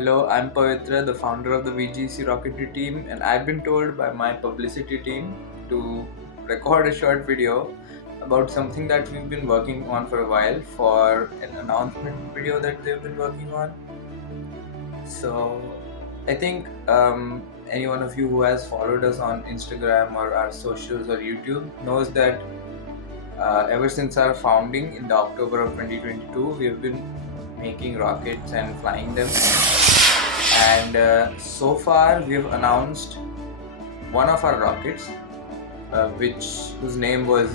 Hello, I'm Pavitra, the founder of the VGC Rocketry team, and I've been told by my publicity team to record a short video about something that we've been working on for a while for an announcement video that they've been working on. So, I think any one of you who has followed us on Instagram or our socials or YouTube knows that ever since our founding in the October of 2022, we've been making rockets and flying them. And so far, we've announced one of our rockets, whose name was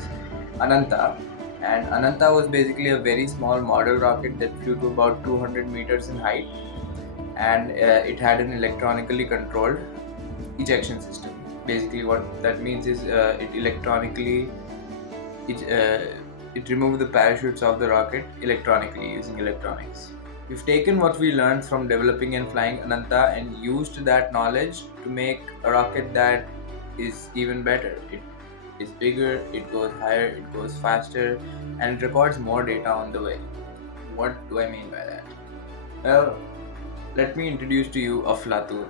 Ananta. And Ananta was basically a very small model rocket that flew to about 200 meters in height, and it had an electronically controlled ejection system. Basically, what that means is it removed the parachutes of the rocket electronically using electronics. We've taken what we learned from developing and flying Ananta and used that knowledge to make a rocket that is even better. It is bigger, it goes higher, it goes faster, and it records more data on the way. What do I mean by that? Well, let me introduce to you Aflatoon.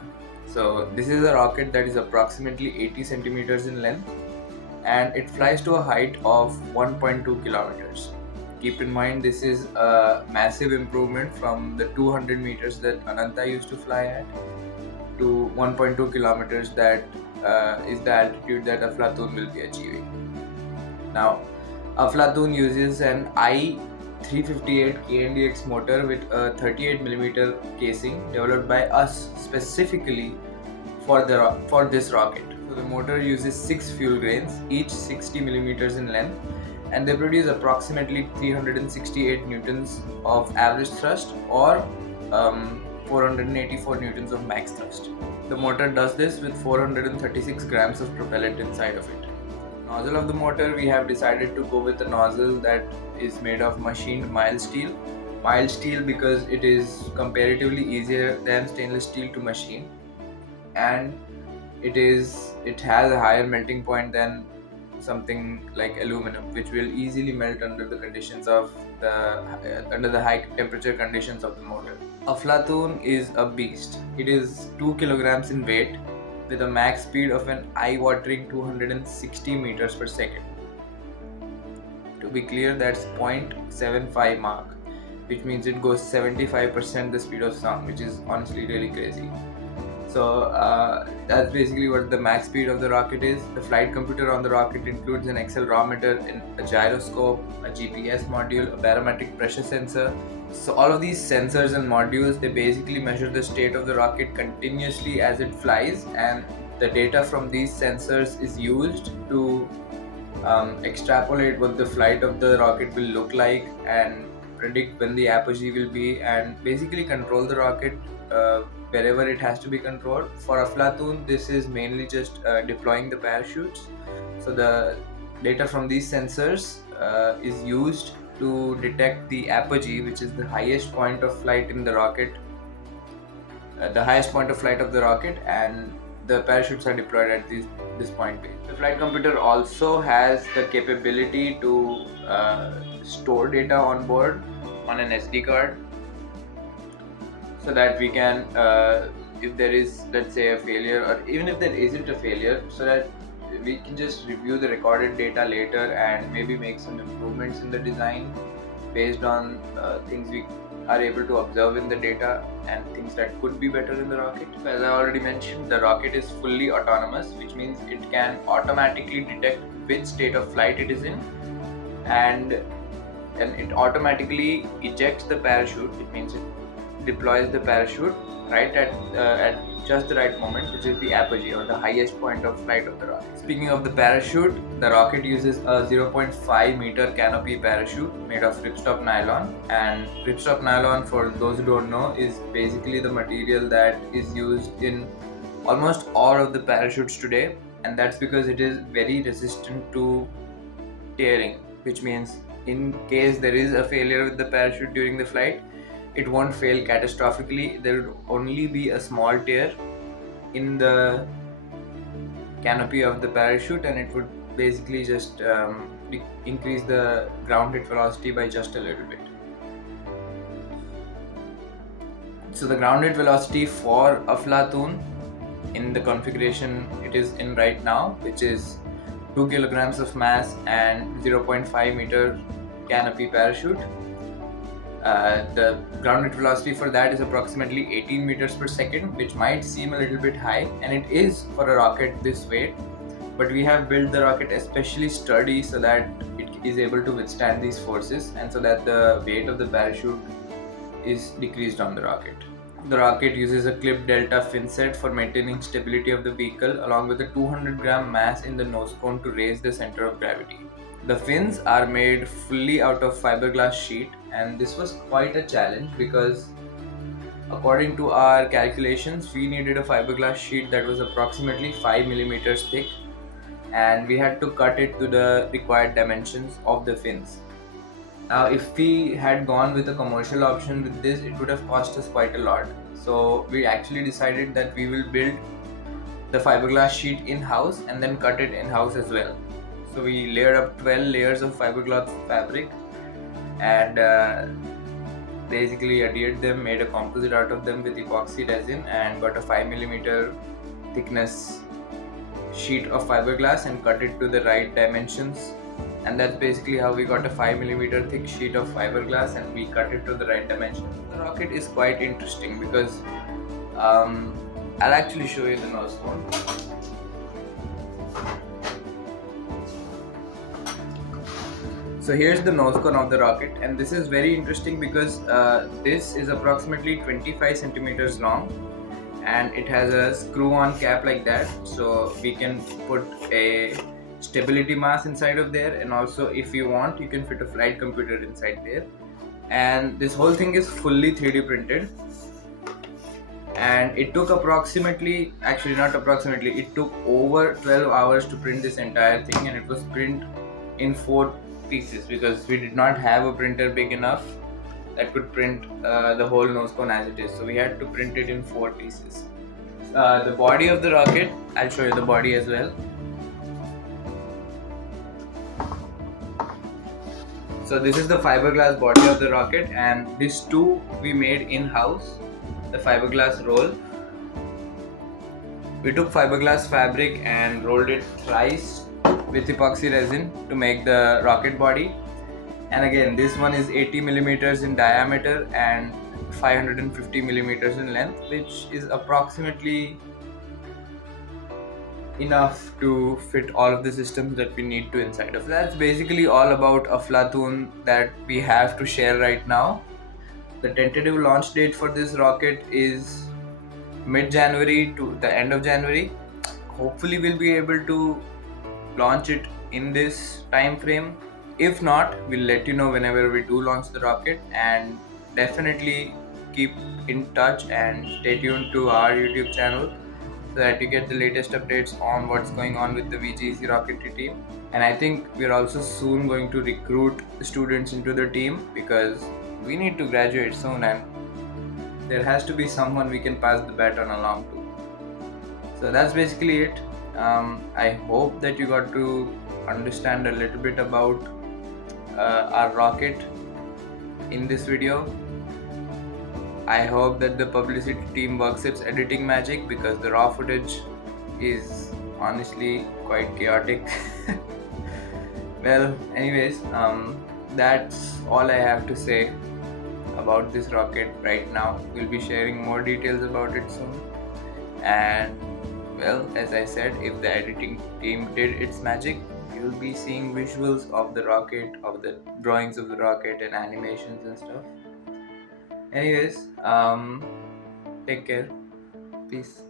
So, this is a rocket that is approximately 80 centimeters in length and it flies to a height of 1.2 kilometers. Keep in mind, this is a massive improvement from the 200 meters that Ananta used to fly at to 1.2 kilometers that is the altitude that Aflatoon will be achieving. Now, Aflatoon uses an I-358 KNDX motor with a 38mm casing developed by us specifically for this rocket. So the motor uses 6 fuel grains, each 60 millimeters in length, and they produce approximately 368 newtons of average thrust or 484 newtons of max thrust. The motor does this with 436 grams of propellant inside of it. Nozzle of the motor, we have decided to go with a nozzle that is made of machined mild steel. Mild steel because it is comparatively easier than stainless steel to machine, and it has a higher melting point than something like aluminum, which will easily melt under the high temperature conditions of the motor. Aflatoon is a beast. It is 2 kilograms in weight with a max speed of an eye-watering 260 meters per second. To be clear, that's 0.75 Mach, which means it goes 75% the speed of sound, which is honestly really crazy. So that's basically what the max speed of the rocket is. The flight computer on the rocket includes an accelerometer, a gyroscope, a GPS module, a barometric pressure sensor. So all of these sensors and modules, they basically measure the state of the rocket continuously as it flies, and the data from these sensors is used to extrapolate what the flight of the rocket will look like and predict when the apogee will be, and basically control the rocket wherever it has to be controlled. For Aflatoon, this is mainly just deploying the parachutes. So the data from these sensors is used to detect the apogee, which is the highest point of flight in the rocket, and the parachutes are deployed at this point. The flight computer also has the capability to store data on board on an SD card, so that we can, if there is, let's say, a failure, or even if there isn't a failure, so that we can just review the recorded data later and maybe make some improvements in the design based on things we are able to observe in the data and things that could be better in the rocket. As I already mentioned, the rocket is fully autonomous, which means it can automatically detect which state of flight it is in, and it automatically ejects the parachute. It means it deploys the parachute right at just the right moment, which is the apogee or the highest point of flight of the rocket. Speaking of the parachute, the rocket uses a 0.5 meter canopy parachute made of ripstop nylon. And ripstop nylon, for those who don't know, is basically the material that is used in almost all of the parachutes today, and that's because it is very resistant to tearing, which means in case there is a failure with the parachute during the flight, it won't fail catastrophically. There would only be a small tear in the canopy of the parachute, and it would basically just increase the ground hit velocity by just a little bit. So the grounded velocity for Aflatoon in the configuration it is in right now, which is 2 kilograms of mass and 0.5 meter canopy parachute. The grounded velocity for that is approximately 18 meters per second, which might seem a little bit high, and it is for a rocket this weight. But we have built the rocket especially sturdy so that it is able to withstand these forces, and so that the weight of the parachute is decreased on the rocket. The rocket uses a clip delta fin set for maintaining stability of the vehicle, along with a 200-gram mass in the nose cone to raise the center of gravity. The fins are made fully out of fiberglass sheet, and this was quite a challenge because according to our calculations we needed a fiberglass sheet that was approximately 5 millimeters thick, and we had to cut it to the required dimensions of the fins. Now, if we had gone with a commercial option with this, it would have cost us quite a lot. So we actually decided that we will build the fiberglass sheet in-house and then cut it in-house as well. So we layered up 12 layers of fiberglass fabric and basically adhered them, made a composite out of them with epoxy resin, and got a 5 millimeter thickness sheet of fiberglass and cut it to the right dimensions. And that's basically how we got a 5 millimeter thick sheet of fiberglass and we cut it to the right dimension. The rocket is quite interesting because I'll actually show you the nose cone. So here's the nose cone of the rocket, and this is very interesting because this is approximately 25 centimeters long, and it has a screw-on cap like that, so we can put a stability mass inside of there, and also if you want you can fit a flight computer inside there. And this whole thing is fully 3D printed, and it took approximately, actually not approximately, it took over 12 hours to print this entire thing, and it was print in 4 pieces because we did not have a printer big enough that could print the whole nose cone as it is, so we had to print it in 4 pieces. The body of the rocket, I'll show you the body as well. So this is the fiberglass body of the rocket, and these two we made in-house, the fiberglass roll. We took fiberglass fabric and rolled it thrice with epoxy resin to make the rocket body. And again, this one is 80 millimeters in diameter and 550 millimeters in length, which is approximately enough to fit all of the systems that we need to inside of it. That's basically all about Aflatoon that we have to share right now. The tentative launch date for this rocket is mid-January to the end of January. Hopefully we'll be able to launch it in this time frame. If not, we'll let you know whenever we do launch the rocket, and definitely keep in touch and stay tuned to our YouTube channel so that you get the latest updates on what's going on with the VGC Rocketry team. And I think we're also soon going to recruit students into the team because we need to graduate soon, and there has to be someone we can pass the baton along to. So that's basically it. I hope that you got to understand a little bit about our rocket in this video. I hope that the publicity team works its editing magic because the raw footage is honestly quite chaotic. Well, anyways, that's all I have to say about this rocket right now. We'll be sharing more details about it soon. And well, as I said, if the editing team did its magic, you'll be seeing visuals of the rocket, of the drawings of the rocket and animations and stuff. Anyways, take care. Peace.